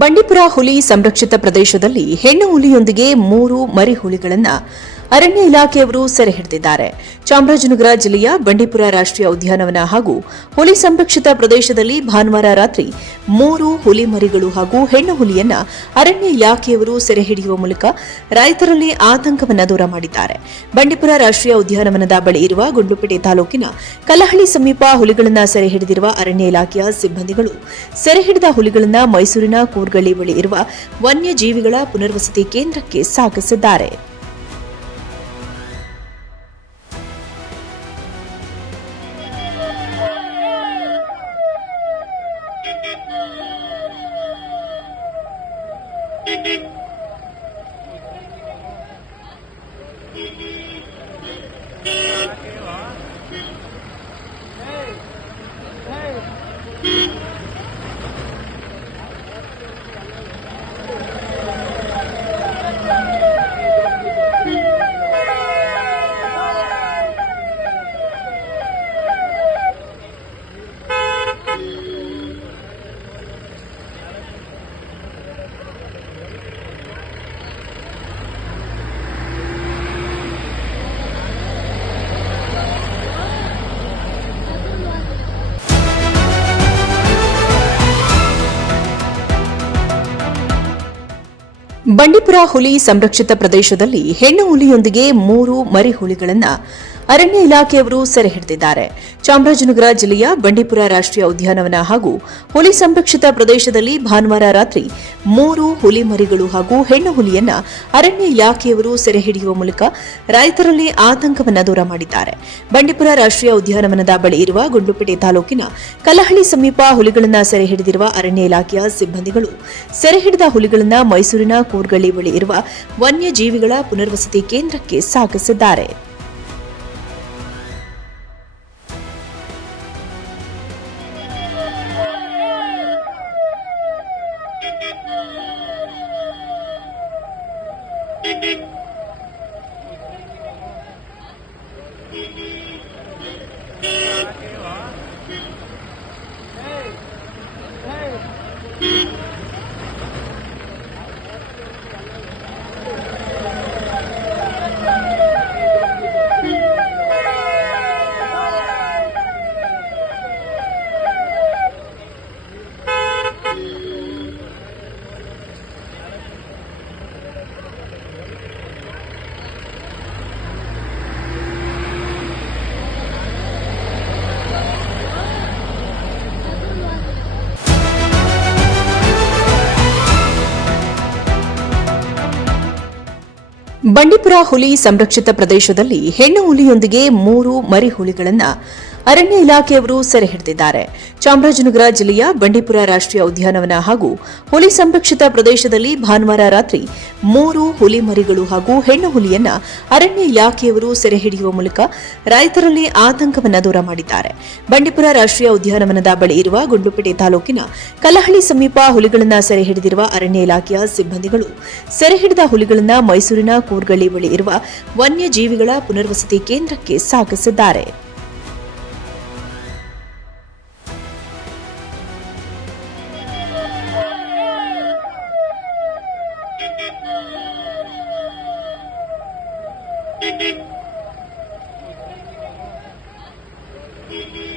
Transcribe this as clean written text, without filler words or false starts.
ಬಂಡೀಪುರ ಹುಲಿ ಸಂರಕ್ಷಿತ ಪ್ರದೇಶದಲ್ಲಿ ಹೆಣ್ಣು ಹುಲಿಯೊಂದಿಗೆ 3 ಮರಿ ಹುಲಿಗಳನ್ನು ಅರಣ್ಯ ಇಲಾಖೆಯವರು ಸೆರೆ ಹಿಡಿದಿದ್ದಾರೆ. ಚಾಮರಾಜನಗರ ಜಿಲ್ಲೆಯ ಬಂಡೀಪುರ ರಾಷ್ಟ್ರೀಯ ಉದ್ಯಾನವನ ಹಾಗೂ ಹುಲಿ ಸಂರಕ್ಷಿತ ಪ್ರದೇಶದಲ್ಲಿ ಭಾನುವಾರ ರಾತ್ರಿ 3 ಹುಲಿ ಮರಿಗಳು ಹಾಗೂ ಹೆಣ್ಣು ಹುಲಿಯನ್ನ ಅರಣ್ಯ ಇಲಾಖೆಯವರು ಸೆರೆ ಹಿಡಿಯುವ ಮೂಲಕ ರೈತರಲ್ಲಿ ಆತಂಕವನ್ನು ದೂರ ಮಾಡಿದ್ದಾರೆ. ಬಂಡೀಪುರ ರಾಷ್ಟ್ರೀಯ ಉದ್ಯಾನವನದ ಬಳಿ ಇರುವ ಗುಂಡ್ಲುಪೇಟೆ ತಾಲೂಕಿನ ಕಲಹಳ್ಳಿ ಸಮೀಪ ಹುಲಿಗಳನ್ನು ಸೆರೆ ಹಿಡಿದಿರುವ ಅರಣ್ಯ ಇಲಾಖೆಯ ಸಿಬ್ಬಂದಿಗಳು ಸೆರೆ ಹಿಡಿದ ಹುಲಿಗಳನ್ನು ಮೈಸೂರಿನ ಕೂರ್ಗಳ್ಳಿ ಬಳಿ ಇರುವ ವನ್ಯಜೀವಿಗಳ ಪುನರ್ವಸತಿ ಕೇಂದ್ರಕ್ಕೆ ಸಾಗಿಸಿದ್ದಾರೆ. ಬಂಡೀಪುರ ಹುಲಿ ಸಂರಕ್ಷಿತ ಪ್ರದೇಶದಲ್ಲಿ ಹೆಣ್ಣು ಹುಲಿಯೊಂದಿಗೆ 3 ಮರಿ ಹುಲಿಗಳನ್ನು ಅರಣ್ಯ ಇಲಾಖೆಯವರು ಸೆರೆ ಹಿಡಿದಿದ್ದಾರೆ. ಚಾಮರಾಜನಗರ ಜಿಲ್ಲೆಯ ಬಂಡೀಪುರ ರಾಷ್ಟ್ರೀಯ ಉದ್ಯಾನವನ ಹಾಗೂ ಹುಲಿ ಸಂರಕ್ಷಿತ ಪ್ರದೇಶದಲ್ಲಿ ಭಾನುವಾರ ರಾತ್ರಿ 3 ಹುಲಿ ಮರಿಗಳು ಹಾಗೂ ಹೆಣ್ಣು ಹುಲಿಯನ್ನ ಅರಣ್ಯ ಇಲಾಖೆಯವರು ಸೆರೆ ಹಿಡಿಯುವ ಮೂಲಕ ರೈತರಲ್ಲಿ ಆತಂಕವನ್ನು ದೂರ ಮಾಡಿದ್ದಾರೆ. ಬಂಡೀಪುರ ರಾಷ್ಟ್ರೀಯ ಉದ್ಯಾನವನದ ಬಳಿ ಇರುವ ಗುಂಡ್ಲುಪೇಟೆ ತಾಲೂಕಿನ ಕಲಹಳ್ಳಿ ಸಮೀಪ ಹುಲಿಗಳನ್ನು ಸೆರೆ ಹಿಡಿದಿರುವ ಅರಣ್ಯ ಇಲಾಖೆಯ ಸಿಬ್ಬಂದಿಗಳು ಸೆರೆ ಹಿಡಿದ ಹುಲಿಗಳನ್ನು ಮೈಸೂರಿನ ಕೂರ್ಗಳ್ಳಿ ಬಳಿ ಇರುವ ವನ್ಯಜೀವಿಗಳ ಪುನರ್ವಸತಿ ಕೇಂದ್ರಕ್ಕೆ ಸಾಗಿಸಿದ್ದಾರೆ. ಬಂಡೀಪುರ ಹುಲಿ ಸಂರಕ್ಷಿತ ಪ್ರದೇಶದಲ್ಲಿ ಹೆಣ್ಣು ಹುಲಿಯೊಂದಿಗೆ 3 ಮರಿ ಹುಲಿಗಳನ್ನು ಅರಣ್ಯ ಇಲಾಖೆಯವರು ಸೆರೆ ಹಿಡಿದಿದ್ದಾರೆ. ಚಾಮರಾಜನಗರ ಜಿಲ್ಲೆಯ ಬಂಡೀಪುರ ರಾಷ್ಟ್ರೀಯ ಉದ್ಯಾನವನ ಹಾಗೂ ಹುಲಿ ಸಂರಕ್ಷಿತ ಪ್ರದೇಶದಲ್ಲಿ ಭಾನುವಾರ ರಾತ್ರಿ 3 ಹುಲಿ ಮರಿಗಳು ಹಾಗೂ ಹೆಣ್ಣು ಹುಲಿಯನ್ನ ಅರಣ್ಯ ಇಲಾಖೆಯವರು ಸೆರೆ ಹಿಡಿಯುವ ಮೂಲಕ ರೈತರಲ್ಲಿ ಆತಂಕವನ್ನು ದೂರ ಮಾಡಿದ್ದಾರೆ. ಬಂಡೀಪುರ ರಾಷ್ಟ್ರೀಯ ಉದ್ಯಾನವನದ ಬಳಿ ಇರುವ ಗುಂಡ್ಲುಪೇಟೆ ತಾಲೂಕಿನ ಕಲಹಳ್ಳಿ ಸಮೀಪ ಹುಲಿಗಳನ್ನು ಸೆರೆ ಹಿಡಿದಿರುವ ಅರಣ್ಯ ಇಲಾಖೆಯ ಸಿಬ್ಬಂದಿಗಳು ಸೆರೆ ಹಿಡಿದ ಹುಲಿಗಳನ್ನು ಮೈಸೂರಿನ ಕೂರ್ಗಳ್ಳಿ ಬಳಿ ಇರುವ ವನ್ಯಜೀವಿಗಳ ಪುನರ್ವಸತಿ ಕೇಂದ್ರಕ್ಕೆ ಸಾಗಿಸಿದ್ದಾರೆ. Beep beep.